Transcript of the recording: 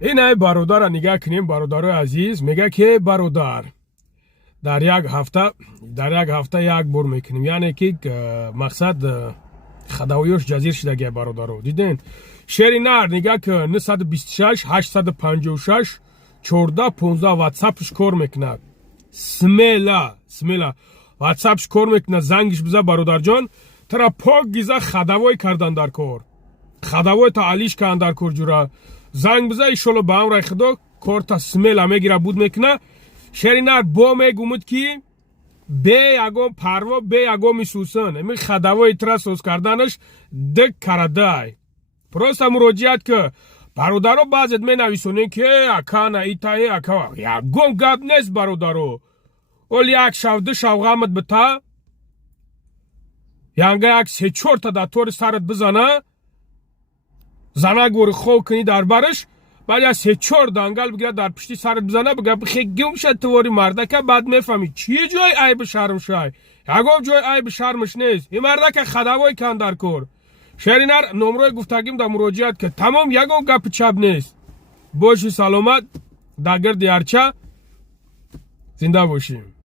این برادر نگاه کنیم. برادر عزیز میگه که برادر در یک هفته یک بار میکنیم، یعنی که مقصد خداویش جزیر شده برادر. دیدین شعری نر نگاه که 926 856 14 15 واتساپش کار میکنه. سمیلا واتساپش کار میکنه. زنگش بزن برادر جان ترا پاک گیزه خداوی کردن در کار، خداوی تا علیش کردن در کار جورا. زنگ بزن ایشالا به امر خدا کار تا سمیلا میگیره بود میکنه. شعری نر با میگومد که به یگم پروا به یگم میسوسن امی خداوی ترا سوز کردنش دک کرده. پروست مراجعت که برادرو بعضت می نویسونین که اکانه ایتای اکا یگم گپ نیست برادرو. اول یک شو دو شو غمت بتا یانگه یک سه چور تا در طور سرت بزنه زنه گوری خواه کنی در برش، بعد یا سه چور دانگل بگیره در پشتی سرت بزنه بگه خیلی گم شد تواری مرده، بعد میفهمی چی جای عیب شرم شای. یگم جای عیب شرمش نیست، این مرده که خداوی کن در کار. شعری نر نمره گفتگیم در مراجعت که تمام یگم گپ چپ نیست. باشی سلامت در گرد یارچه زنده باشیم.